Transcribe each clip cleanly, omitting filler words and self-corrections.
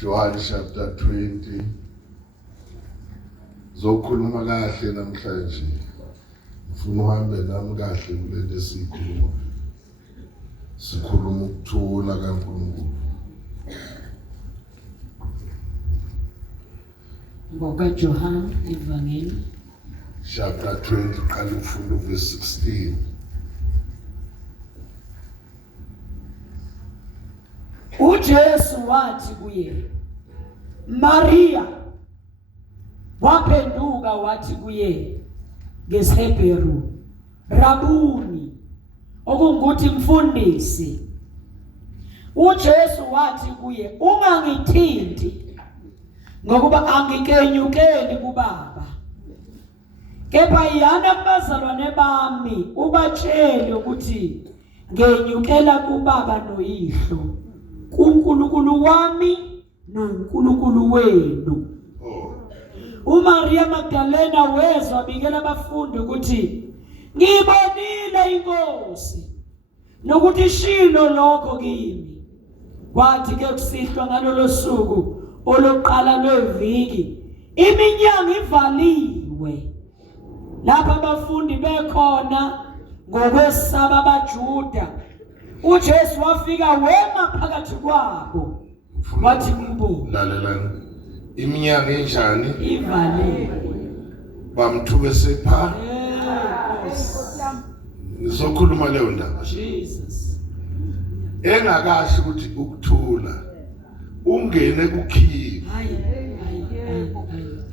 John chapter 20. Zokhuluma kahle namhlanje. Ngifuna uhambe nami kahle kulento esikhuluma. Sikhuluma ukuthula kaNkulunkulu. Ngoba John Evangeli chapter 20 qala ufunda verse 16. uJesu wathi kuye Maria, waphenduka wathi kuye ngeHebheru Rabuni, okungukuthi mfundisi. uJesu wathi kuye ungangithinti ngokuba angikenyukeli kuBaba, kepha yana kubazalwane bami ubatshele ukuthi ngenyukela kuBaba noYihlo, kuNkulunkulu wami noNkulunkulu wenu. uMaria Magdalena wezwa bikela abafundi ukuthi ngibonile iNkosi, nokuthi shilo lokho kimi. Kwathi ke kusihlwa ngalolo suku oloqala lweviki, iminyango ivaliwe lapha abafundi bekhona ngokwesaba abaJuda. uJesu wafika wema phakathi kwabo wathi kubo, lalelani, iminyango enjani? Ivaliwe. Bamthuke sepha. Ngizokhuluma leyo ndaba. Jesus. Engakashi ukuthi ukuthula ungene kukhiye.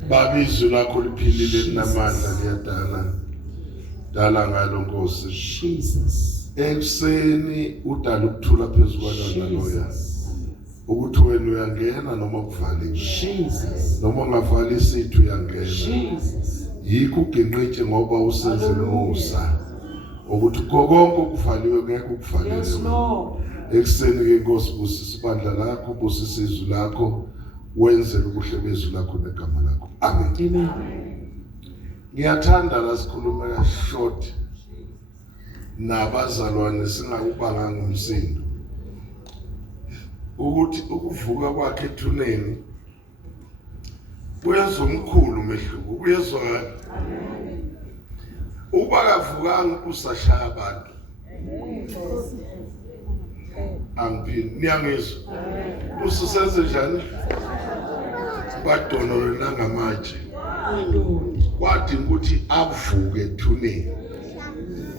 Babizwe lakho liphilile linamandla liyadala. Dala ngalo Nkosi. Jesus. Ekuseni udala ukuthula phezulu kwalona loya. Ukuthi wena uyangena noma kuvaliwe. Jesus. Noma ungavali isithu uyangena. Jesus. Yikho ugenqitshe ngoba usenze umusa. Ukuthi konke okuvaliwe ngeke ukuvalele. Yes, Lord. Ekuseni ke Nkosi busisa ibandla lakho, busisa izwi lakho, wenze ubuhle bezwi lakho negama lakho. Amen. Amen. Ngiyathanda la sikhuluma ka short nabazalwane singakubanga ngumsindo. Ukuthi ukuvuka kwakhe ethuneni kuyezwa umkhulu umehluko, kuyezwa ubakavukanga usashaya abantu. Angiphindi niyangizwa. Ususenze njani? Badonore nangamatshe. Kwathi ukuthi avuke ethuneni.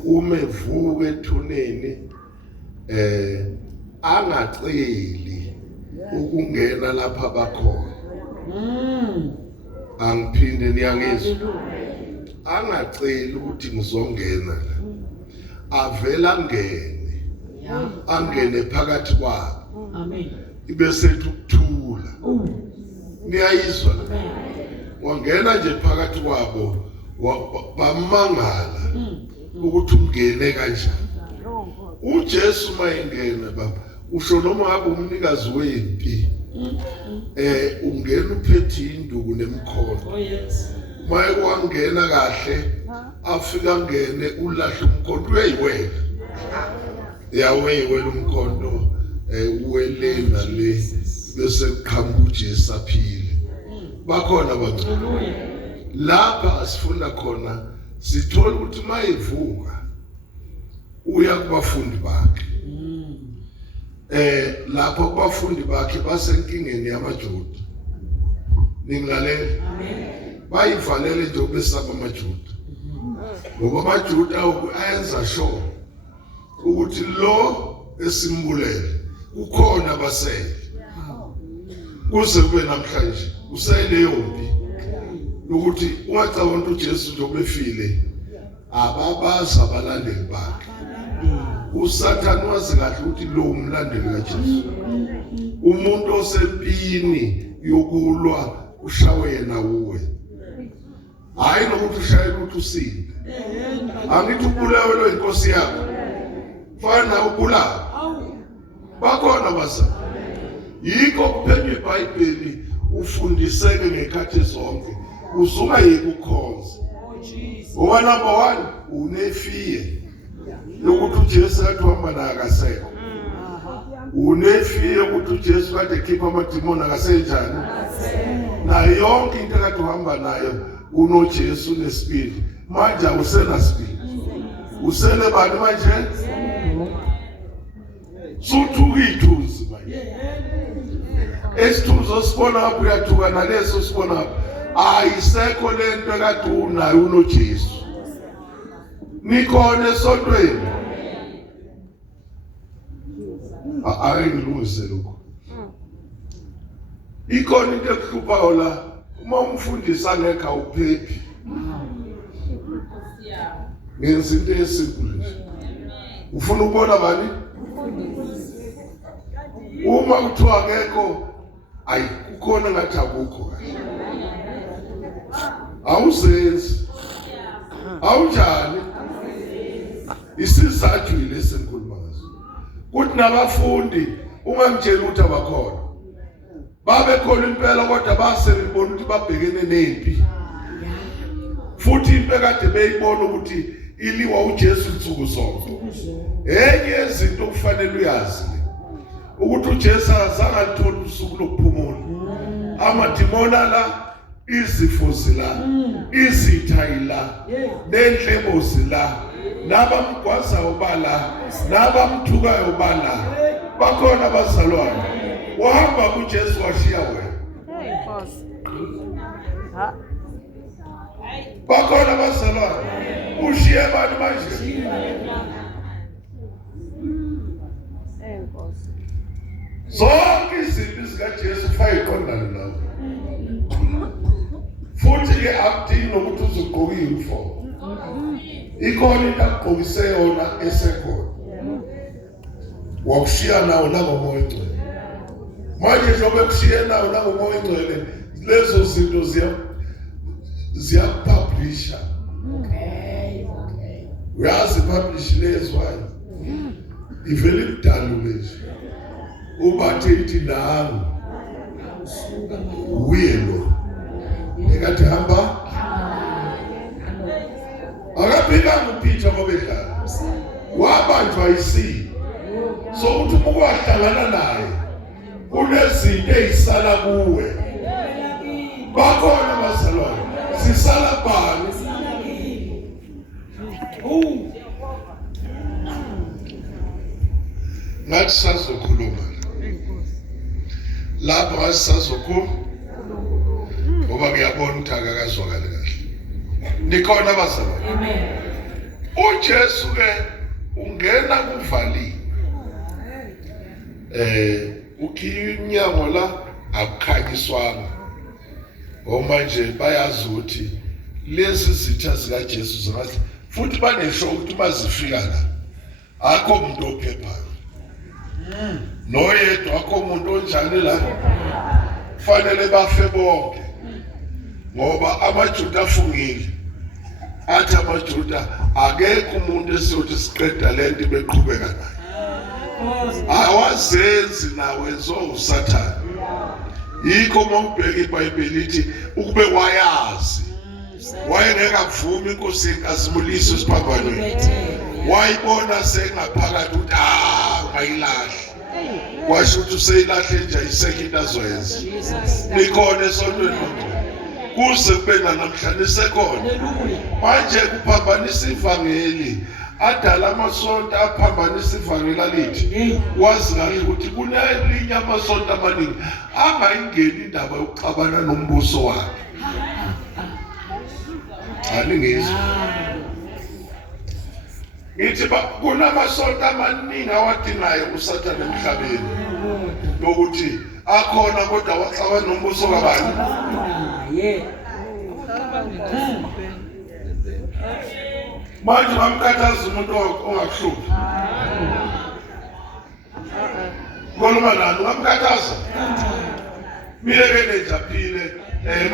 Uma evuka ethuneni angaceli ukungena lapha bakhona. Angiphinde niyangizwa. Angaceli ukuthi ngizongena la. Avela angene phakathi kwabo. Amen. Ibesethu ukuthula. Niyayizwa? Wangena nje phakathi kwabo bamangala ukuthi ungene kanjani. uJesu mayengena baba usho noma ngabe umnikazi wempi ungena uphethe induku nemkhono. Oh yes. Maye kwangena kahle afika ngene ulahle umkhondo uyayiwela. Yaweyiwela umkhondo uwelena le bese kuqhamuka uJesu aphile. Bakhona bangcwele. Lapha asifunda khona sithola ukuthi mayevuka uya kubafundi bakhe. Lapho kubafundi bakhe basenkingeni yamaJuda. Ningilalela? Amen. Bayivalele nje ubesaba amaJuda. Ngoba amaJuda ayenza sure ukuthi lo esimbulele ukhona abasele. Kuze kube namhlanje usele yombi ukuthi ungacabanga ukuthi uJesu njengoba efile ababaza abalandeli bakhe. uSathane wazi kahle ukuthi lo umlandeli kaJesu. Umuntu osempini yokulwa ushawe yena uwe. Hayi nokuthi ushaye ukuthi usinde. Angithi ubulawe inkosi yakho. Fana ubulawa. Bakhona bazana. Yikho kuphenye iBhayibheli ufundiseke ngekhathi zonke. Usuka yikukhonza. Ngoba number 1 unefiye yokuthi uJesu athi uhamba naye akasekho. Unefiye ukuthi uJesu kade ekhipha amadimoni akasenjani? Na yonke into ekade uhamba nayo unoJesu unesibili. Manje awusenasibili. Usele bani manje? Suthuka ithuzi manje. Esithuzo sibona lapho uyathuka naleso sibona lapho. Ayisekho lento ekade unayo unoJesu. Nikhona esontweni. Ayingilungise lokho. Ikhona into ekuhluphayo la uma umfundisa ngeke awuphephi. Ngenza into esimple nje. Ufuna ukubona bani? Uma kuthiwa ngekho kukhona ngathi akukho kahle. Awuzenzi. Awunjani? Isizathu yilesi enkhuluma ngaso. Kuthi nabafundi ungamtshela ukuthi abakhona. Babe khona impela kodwa base bebona ukuthi babhekene nempi. Futhi impela kade beyibona ukuthi iliwa uJesu insuku zonke. Enye yezinto okufanele uyazi ukuthi uJesu azange alithole usuku lokuphumula. Amadimoni la, izifo zila, izitha ila, nenhlebo zila, nabamgwazayo bala, nabamthukayo bala. Bakhona abazalwane. Wahamba kuJesu washiya wena. Bakhona abazalwane. Ushiye bani manje? Zonke izinto zikaJesu fayiqondana nawe. Futhi ke akudingi nokuthi uzogqoka i-uniform. Ikhona into agqokise yona esekhona. Wakushiya nawo nangomoya ogcwele. Manje njengoba kushiye nawo nangomoya ogcwele, lezo zinto ziyapublisha. Uyazi publish lezwayo. Ivele kudalule nje. Ubathe ithi nangu. Uye lo. Ekathi hamba. Akaphikanga uPeter ngoba edlala. Wabanjwa isimo. So uthi uma wahlangana naye kunezinto ezisala kuwe. Bakhona abazalwane. Sisala bani? Ngathi sazokhuluma lapho asisazokhuluma ngoba ngiyabona ukuthi akakazwakali kahle. Nikhona abazalwane? Amen. uJesu ke ungena kuvalile. Ukhinyango la akukhanyiswanga. Manje bayazi ukuthi lezi zitha zikaJesu zingathi futhi banesho ukuthi bazifika la akho umuntu ophephayo. Noyedwa akho umuntu onjani la. Kufanele bafe bonke. Ngoba amaJuda afungile. Athi amaJuda akekho umuntu esiyothi siqeda lento beqhubeka nayo. Awazenzi nawe uSathane. Yikho mawubheka iBhayibheli lithi ukube wayazi wayengeke avumi inkosi ikazimulisa isiphambanweni. Wayibona sengaphakathi ukuthi mayilahle. Washo ukuthi useyilahle nje ayisekho into azoyenza. Nikhona esontweni kuze kube namhlanje isekhona. Manje kuphambanisa ivangeli. Adala amasonto aphambanisa ivangeli alithi. Wazi kahle ukuthi kunelinye amasonto amaningi angayingeni indaba yokuxabana nombuso wakhe. Alingizwa. Ngithi kunamasonto amaningi awadingayo uSathane emhlabeni. Lokuthi akhona kodwa waxabana nombuso kabani? Manje bamkhathaza umuntu ongakuhluphi. Koluma lana ungamkhathaza. Miyekele japhile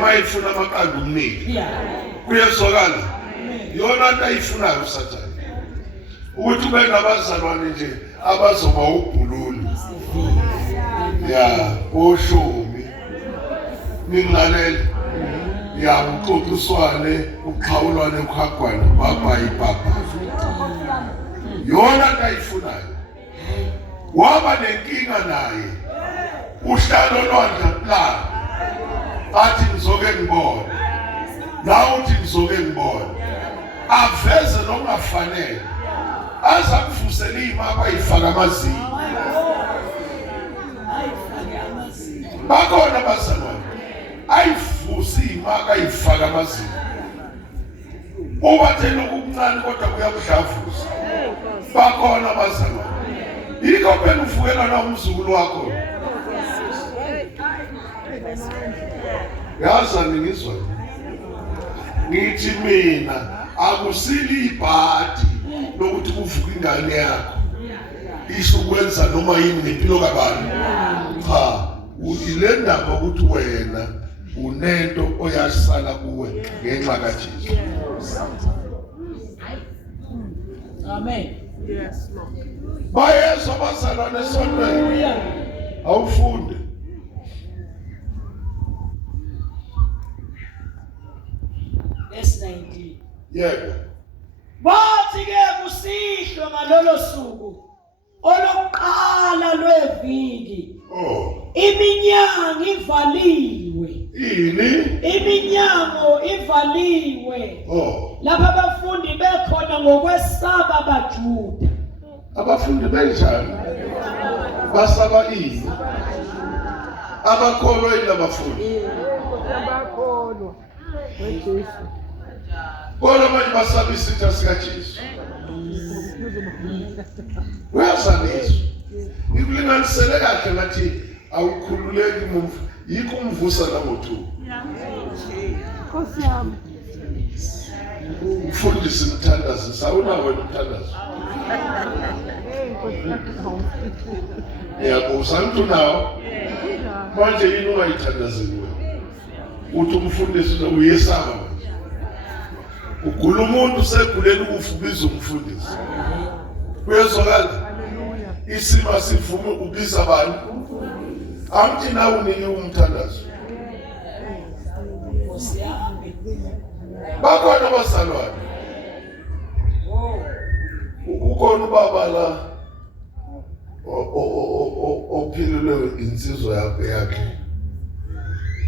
mayifuna amaqanda umniki. Kuyezwakala. Yona into ayifunayo uSathane. Ukuthi kube nabazalwane nje abazoba ubhululu. Ya, oshumi. Ningilalela. Ya uxoxiswane, uqhawulwane ukhagwane baba ipapa. Yona into ayifunayo. waba nenkinga naye uhlalo lwandla athi ngizoke ngibone nawe uthi ngizoke ngibone aveze nokungafanele azakuvusela imaba ayifaka amazinyo bakhona bazalwane ayivusa imaba ayifaka amazinyo ubathela okuncane kodwa kuyakudlavuza bakhona bazalwane yikho phela uvukela na umzukulu wakho yazani ngizwa ngithi mina akusili ibhadi lokuthi kuvuka ingane yakho isho ukwenza noma yini ngempilo kabani cha ile ndaba ukuthi wena unento oyasala kuwe ngenxa kaJesu. Amen. Yes, Lord. Bayezwa bazalwane esontweni awufunde Verse 19. yebo Bathi-ke kusihlwa ngalolo suku olokuqala lweviki iminyango ivaliwe. Iminyango ivaliwe. Lapha abafundi bekhona ngokwesaba abaJuda. Abafundi benjani? Basaba ini? Abakholwa yini abafundi? Abakholwa. Jesu. Kodwa manje basaba isitha sikaJesu. Uyazanizwa. Ikulinganisele kahle ngathi awukhululeki mumfu. Yikho umvusa nango2. Nkosi yami. Ufundise umthandazo, sawunawo umthandazo. Nkosi yami. Yabuza mntu nawo. Manje yini ungayithandazeli wena? Uthi umfundisi uyesaba manje. Ugula umuntu segulela ukufubiza umfundisi. Kuyezwakala? Isima sivume ubiza abantu. Amthi nawe unike umthandazo. Bakhona abazalwane. Ukhona ubaba la ophilile insizwa yakhe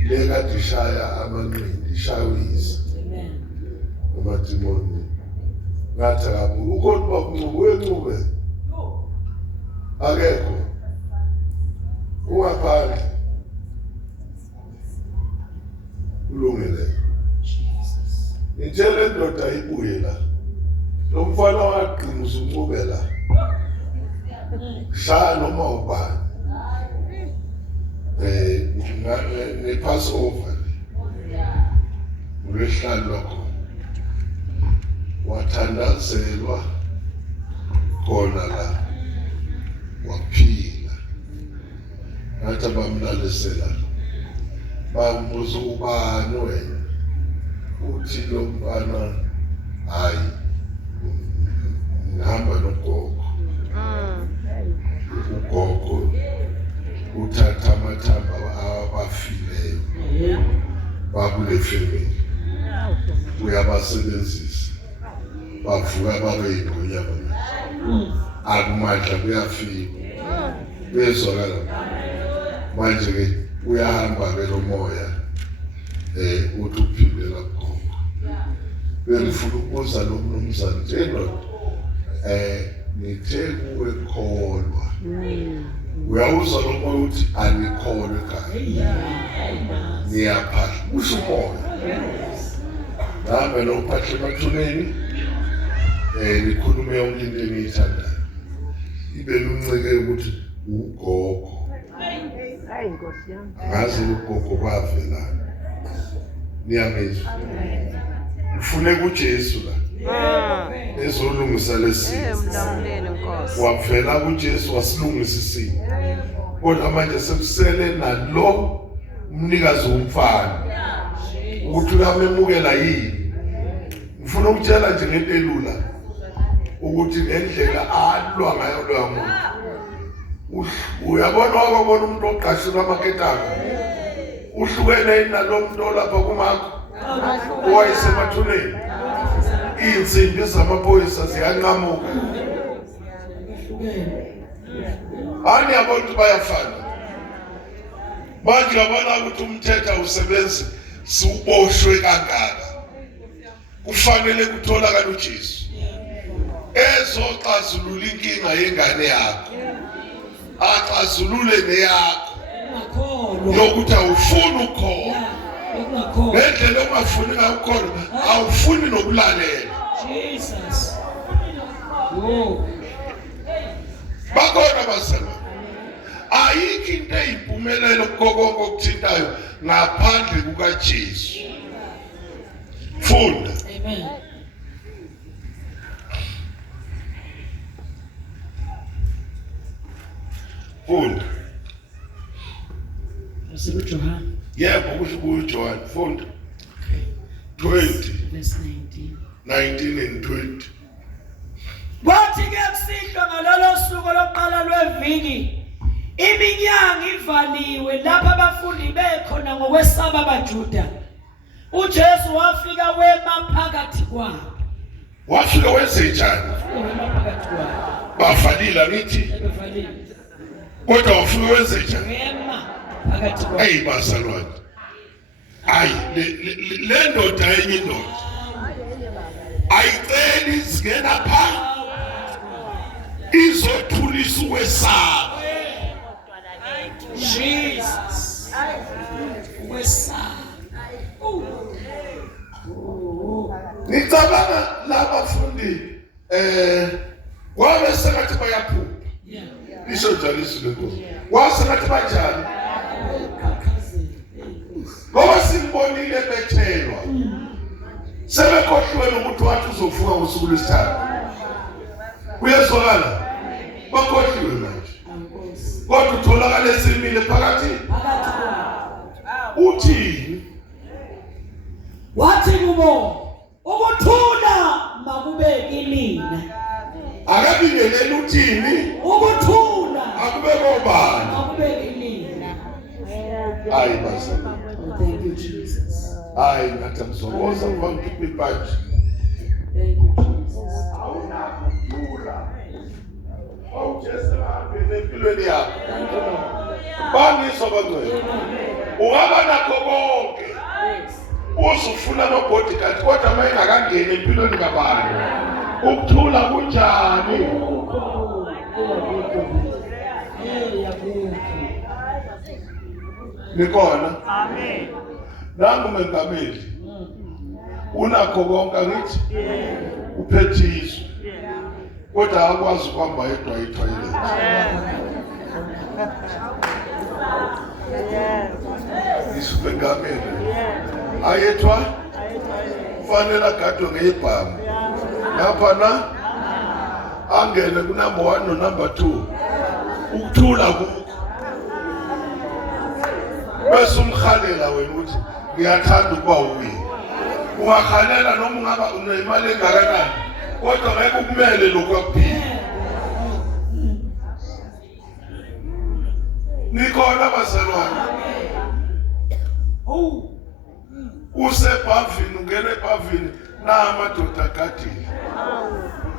le kade ishaya amanqindi ishawisa umatimoni ngathi kabi ukhona ubaba wencube akekho ungaphandle ulungile ngitshele indoda ibuye la lo mfana waqinisa uncube la shaya noma ubani ne-Passover ulwehlalo lwakho wathandazelwa khona la waphila ngathi bamlalisela bambuza ubani wena uthi lo mfana hayi ngihamba nogogo ugogo uthatha amathamba abafileyo bakule family uyabasebenzisa bavuka babe yingonyama akumadla kuyafika bezwakala manje ke uyahamba ke lo moya uthi uphindela gogo bengifuna ukubuza lo mnumzane njalo ngithe kuwe kholwa uyawuzwa lo moya uthi anikholwe ekhaya niyaphahla kusho umoya nami nophahle emathuneni nikhulume yonke into eniyithandayo ibe luncike ukuthi ugogo Hayi Nkosi yami. ngazi ugogo kwavelana niyamezwa ufune kuJesu la ezolungisa lesimo Mlamulele Nkosi. wavela kuJesu wasilungisa isimo kodwa manje sekusele nalo umnikazi womfana ukuthi uyamemukela yini ngifuna ukutshela nje ngento elula ukuthi ngendlela alwa ngayo lo muntu uyabona wakubona umuntu oqashula amaketanga uhlukene nalomuntu olapha kumakho owayesemathuneni insimbi zamaphoyisa ziyanqamuka Ani abantu bayafana. Manje yabona ukuthi umthetho awusebenzi siuboshwe kangaka. Kufanele kutholakala uJesu. Ezoxazulula inkinga yengane yakho. Axazulule neyakho. Yokuthi awufuni ukukholwa. Ngendlela ongafuni ngakukholwa, awufuni nokulalela. Jesus. Bakhona basana. Ayikho into eyimpumelelo konke okuthintayo ngaphandle kukaJesu. Funda. Amen. Funda. John. Yebo kusho kuJohn. Funda. 20 Verse 19. 19 and 20. Kwathi ke kusihlwa ngalolo suku lokuqala lweviki, iminyango ivaliwe lapha abafundi bekhona ngokwesaba abaJuda. uJesu wafika wema phakathi kwabo. Wafika wenzenjani? Wema phakathi kwabo. Bavalila ngithi. Bavalile. Kodwa wafika wenzenjani? Wema phakathi kwabo. Hey bazalwane. Ayi le ndoda enye indoda. Ayiceli izingena phansi. Izothulisa ukwesaba. Jesus. Ukwesaba. Ngicabanga labafundi wabe sengathi bayaphupha. Isho njalo izwi lenkosi. Wasengathi banjani? Ngoba simbonile bethelwa. Sebekhohliwe ukuthi wathi uzovuka ngosuku lwesithathu. Uyezwakala? Bakhohliwe manje. Kodwa utholakala esimile phakathi. Uthini? Wathi kubo, ukuthula makube kimina. Akabingelele uthini? Ukuthula Akube ngobani? makube kimina. Hayi basa. Thank you, Jesus. Hayi ngathi mzokoza ubantu bebhaji. Thank you, Jesus. Awunakuthula. Awujesu ahambe empilweni yakho. Thank you, Lord. Bangiswa bangcwele. Ungaba nakho konke. Uzufuna ama-bodyguard kodwa uma engakangeni empilweni kabani. Ukuthula kunjani? Nikona? Amen. Nangu mengameli. Unakho konke ngithi? Uphethiswe. Kodwa akwazi ukuhamba yedwa etoilet. Isuke ngameli. Ayethwa? Kufanele agadwe ngebhamu. Lapha na? Angene ku number 1 no number 2. Ukuthula kukho. Bese umkhalela wena uthi ngiyathanda ukuba uwi. Ungakhalela noma ungaba unemali engakanani. Kodwa ngeke ukumele lokho akuphila. Nikhona bazalwane. Usebhavini ungene ebhavini na amadoda agadile.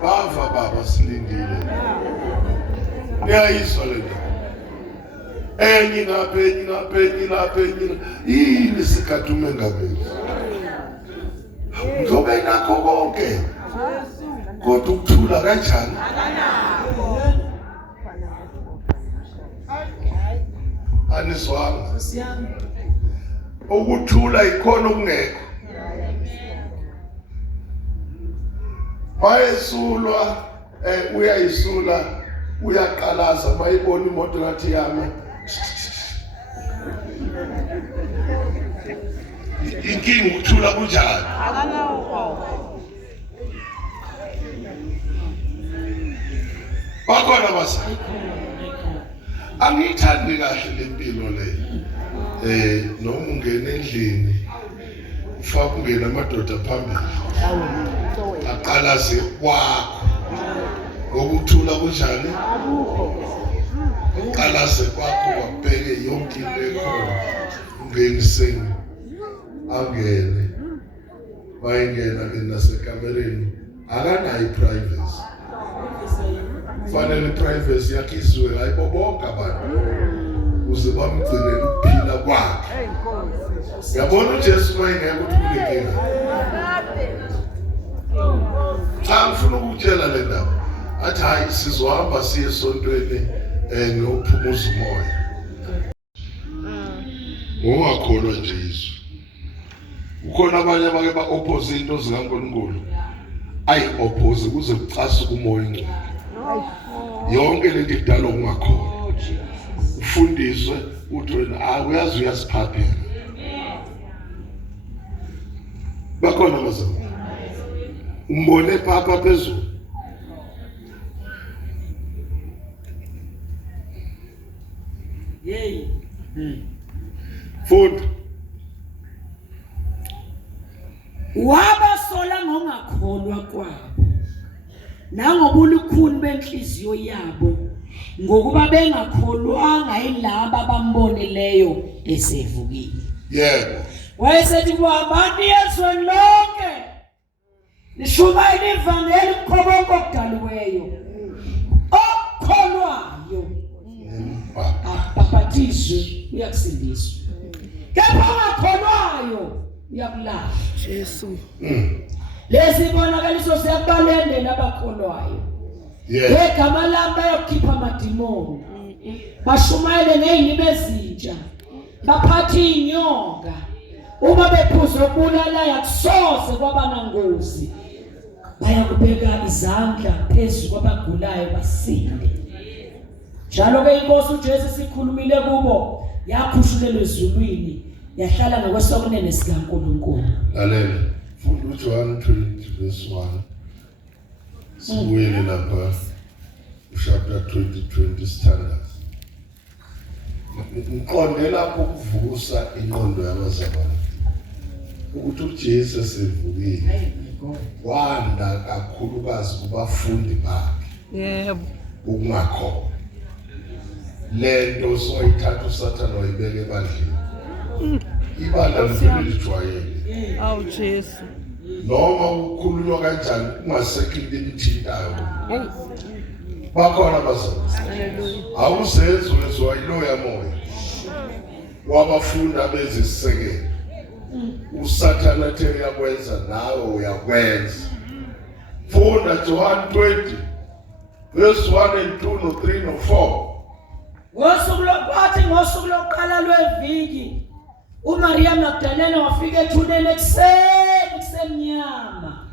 Bava baba silindile. Niyayizwa le nto. Enye ngapha yini sikhathume ngabeni. Njobe nakho konke. Kodwa ukuthula kanjani? Aniswanga. Ukuthula ikhona okungekho. Mayesulwa uyayisula uyaqalaza mayibona imoto ngathi yami. Inkinga ukuthula kunjani? Bakhona basa. Angithandi kahle lempilo le. Noma ungena endlini ufaka ungena amadoda phambili. Aqalaze kwakho. Ngokuthula kunjani? Aqalaze kwakho wabheke yonke into ekhona. Ungeniseni angene. Bayingena ke nasekamereni. Akanayo privacy. Fanele privacy yakhe izwe hayi bonke abantu. Uze bamgcine ukuphila kwakhe. Hey Nkosi. Yabona uJesu mayengeke ukuthi kunenkinga. Cha ngifuna ukutshela le ndaba. Athi hayi sizohamba siye esontweni ngokuphumuza umoya. Ungakholwa nje izwi. Ukhona abanye abake ba oppose into zikaNkulunkulu. Ayi oppose kuze kucasuke umoya ingcwele. Yonke lento idala ungakholwa. Ufundiswe uthi wena uyazi uyasiphaphela. Bakhona bazama. Umbone papa phezulu. Yey. Funda. Wabasola ngongakholwa kwabo nangobulukhuni benhliziyo yabo ngokuba bengakholwanga yilabo abambonileyo esevukile. Yebo. Wayesethi kuhambani ezweni lonke nishumayele ivangeli kukhona okudaliweyo okholwayo abhaphathizwe uyakusindiswa kepha ongakholwayo uyakulahla. Jesu. Lezi bonakaliso siyabalendela abakholwayo. Ngegama lami bayokhipha amadimoni. Bashumayele ngey'limi ezintsha. Baphathe inyonga. Uma bephuza ukubulala yakusoze kwabanangozi. Bayakubeka izandla phezu kwabagulayo basinde. Njalo ke inkosi uJesu sikhulumile kubo yakhushulelwa ezulwini yahlala ngokwesokunene sikaNkulunkulu. Lalela. Funda uJohn 20:1. Sibuyele lapha chapter 20 standards. Ngiqonde lapho ukuvusa inqondo yabazalwane. Ukuthi uJesu sevukile. Wanda kakhulukazi kubafundi bakhe. Yebo. Ukungakholwa. Lento soyithatha uSathane wayibeka ebandleni. Ibandla lilijwayele. Awu Jesu. Noma ukukhulunywa kanjani kungasekho into emthintayo. Bakhona bazalwane. Hallelujah. Awusenze wezwa iloya moya. Wabafunda bezisisekelo. uSathane athe uyakwenza nawe uyakwenza. Funda John 20 verse 1 and 2 no 3 no 4. Ngosuku lokuqala lweviki uMaria Magdalena wafika ethuneni ekuseni kusemnyama.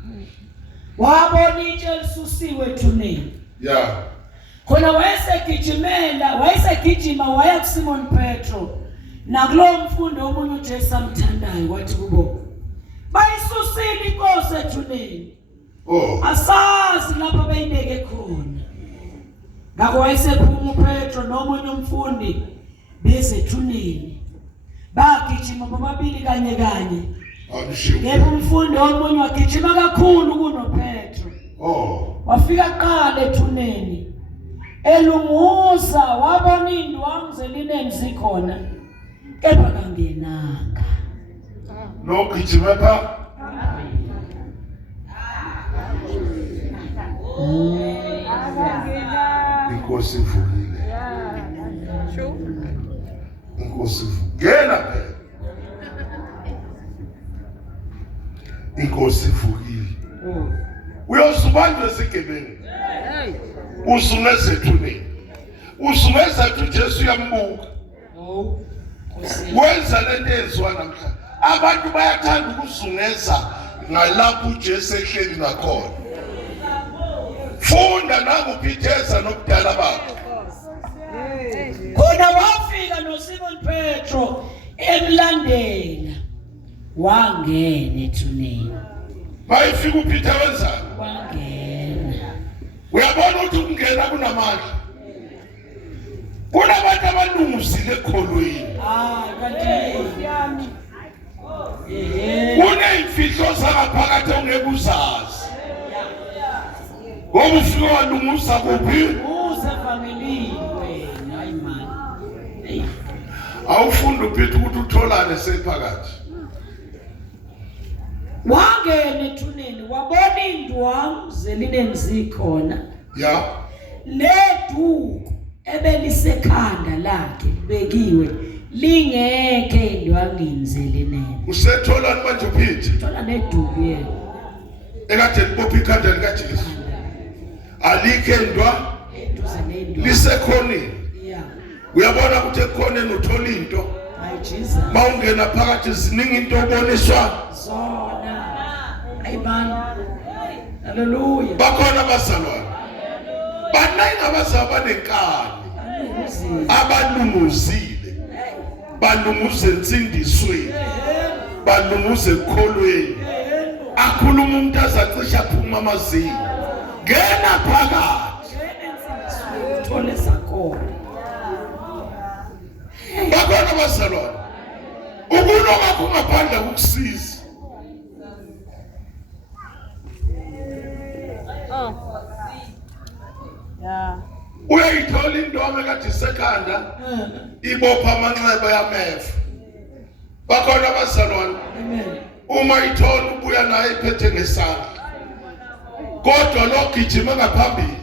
Wabona itshe lisusiwe ethuneni. Yeah. Khona wayesegijima waya kuSimon Petro nakulo mfundi omunye uJesu amthandayo wathi kubo bayisusile inkosi ethuneni. Oh. Asazi lapho beyibeke khona. Ngakho wayesephuma uPetro nomunye umfundi bezethuneni. Bagijima bobabili kanye. Yebo umfundi omunye wagijima kakhulu kunoPetro. Oh. Wafika qala ethuneni. Elunguza wabona indwangu zelineni zikhona. Kepha kangenanga. No gijima pha. Inkosi ivukile. Inkosi ivukela phela. Inkosi ivukile. Uyosubanjwe isigebengu. Usungeza ethuneni. Usungeza uJesu uyambuka. Wenza lento ezwa namhla. Abantu bayathanda ukusungeza ngalapho uJesu ehleli ngakhona. Funda nangophitheza nobudala bakhe. Khona wafika noSimon Petro emlandela. Wangena ethuneni. Bayifika uPeter wenzani? Wangena. Uyabona ukuthi ukungena kunamandla. Kunabantu abanunguzile ekholweni. Kanti yami. Kuneyimfihlo zangaphakathi ongeke uzazi. Ngoba ufike walunguza kuphi? Uze family wena hayi man. Awufunda uPeter ukuthi utholane sephakathi. Wangena ethuneni wabona indwangu zelineni zikhona. Yeah. neduku ebelisekhanda lakhe bekiwe lingeke endwangini zelenene. Usethola manje uphithe. Thola neduku yena. Ekade libopha ikhanda likaJesu. Alikho endwa Eduze nendwa. lisekhoneni. Yeah. Uyabona ukuthi ekhoneni uthola into. Hayi Jesus. Mawungena phakathi ziningi into oboniswa. Zona. Ayibani. Hallelujah. Bakhona abazalwane. Baningi abazalwane banenkani. Abalunguzile. Balunguze insindisweni. Balunguze ekholweni. Akhuluma umuntu azacisha phuma amazinyo. Ngena phakathi. Uthole sakho. Bakhona abazalwane. Ukuno kwakho ngaphandle kokusiza. Yeah. Uyayithola indome kade isekhanda ibopha amanxeba yamefu. Bakhona abazalwane. Amen. Uma ithola ubuya naye iphethe ngesandla. Kodwa lokugijima ngaphambili.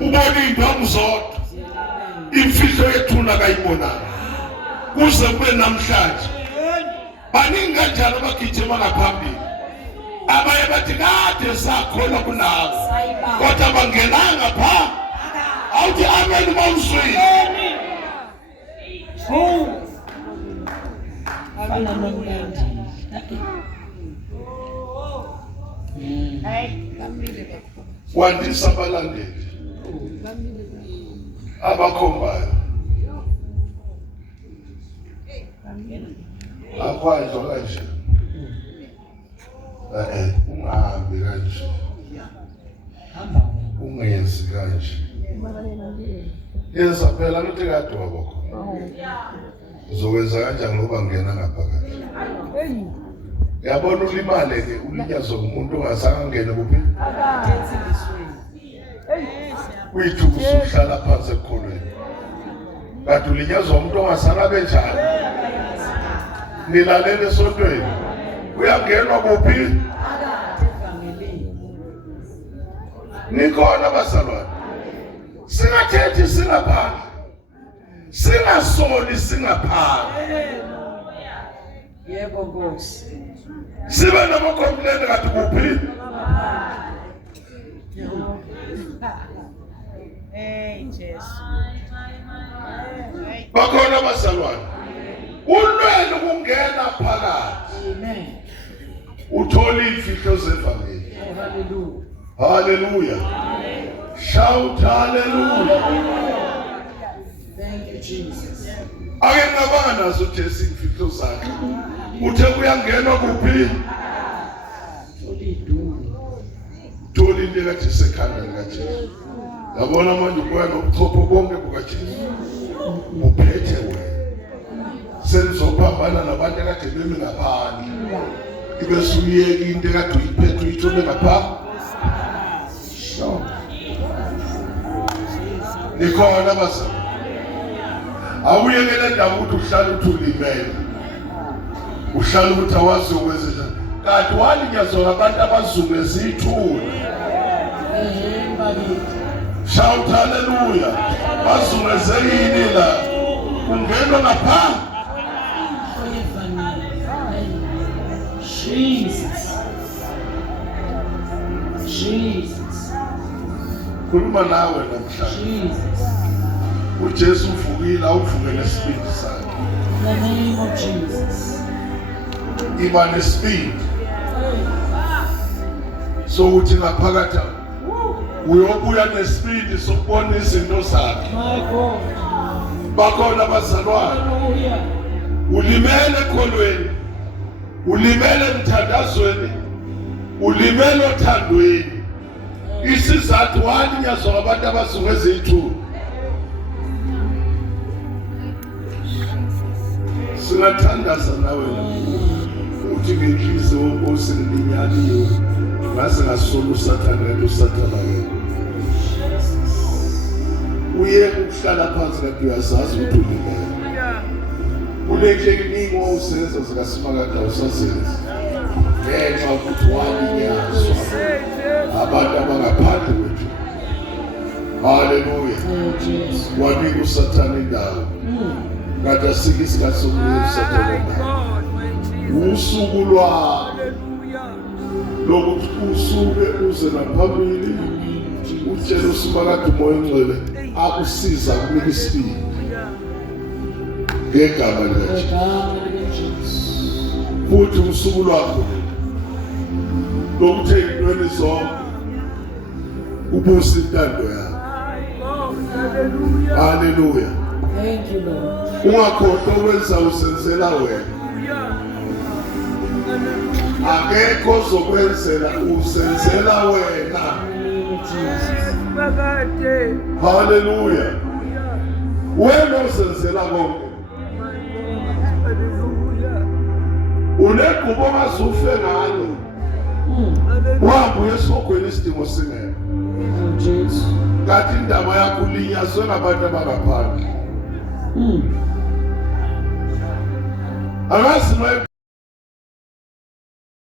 Ubona indwangu zodwa. Imfihlo yethuna kayibonanga. Kuze kube namhlanje. Baningi kanjalo abagijima ngaphambili. Abaye bathi kade sakholwa kunawo. Kodwa bangenanga pha. Awuthi amen mawuzwini. Oh. Afana nomnandi. Kwandisa abalandeli. Abakhombayo. Akwazwa kanje. Ungahambi kanje. Ungenzi kanje. Yenza phela ukuthi kade wabokho. Uzokwenza kanjani ngoba ngena ngaphakathi? Yabona ulimale ke ulinyazwa umuntu ongazange ngene kuphi? Uyithuku usuhlala phansi ekholweni. Kade ulinyazwa umuntu ongazange benjani? Nilalele esontweni. Uyangenwa kuphi? Nikhona abazalwane. Singathethi singaphandle. Singasoli singaphandle. Yebo Nkosi. Sibe namakhompileni kade kuphi? Hey, Jesus. Bakhona abazalwane. Ulwelo kungena phakathi. Amen. Uthola imfihlo zevangeli. Hallelujah. Hallelujah. Shout hallelujah. Thank you Jesus. Ake ngabana nazo Jesu imfihlo zakhe. Uthe kuyangenwa kuphi? Thola into kade isekhanda likaJesu. Yabona manje kuya nobuchopho bonke bukaJesu. Uphethe wena. Senizophambana nabantu akade bemi ngaphandle. Ibe suyeke into kade uyiphethe uyithole ngapha. Sure. Nikhona abazalwane. Awuyekele ndawo ukuthi uhlale uthulimele. Uhlale ukuthi awazi ukwenza njani. Kanti walinyazwa abantu abazungeze ithuna. Shout hallelujah. Bazungeze yini la? Kungenwa ngapha. Jesus. Jesus. Khuluma nawe namhlanje. Jesus. uJesu uvukile awuvuke nesibindi sakhe. In the name of Jesus. Iba nesibindi. So uthi ngaphakathi uyobuya nesibindi sokubona izinto zakhe. My God. Bakhona abazalwane. Hallelujah. Ulimele ekholweni. Ulimele emthandazweni. Ulimele othandweni. Isizathu walinyazwa abantu abazungeze ithuna. Singathandaza nawe uthi ngenhliziyo wonke ngilinyaliwe ngase ngasolo usathane kanti usathana yena uye ukuhlala phansi kanti uyazazi ukuthi ulimele kulehlekini owusenza zikaSimakade awusasenzi ngenxa ukuthi walinyazwa abantu abangaphandle kwethu Haleluya. Jesu. Wanika usathane indawo. Kade asike isikhathi sokunika usathane indawo. Usuku lwakho lokuthi usuke uze naphambili utshela uSimakade umoya ongcwele akusiza kunika isibindi ngegama likaJesu. Futhi usuku lwakho lokuthi ezintweni zonke ubusa intando yakho. Haleluya. Thank you, Lord. Ungakhohlwa ukwenza usenzela wena. Akekho ozokwenzela usenzela wena. Haleluya. Wena usenzela konke. Unegubo ongazufe ngalo. Wahamba uyesogweni isidingo singekho. Jesu. Kanti indaba yakho ulinyazwe ngabantu abangaphandle. Angazi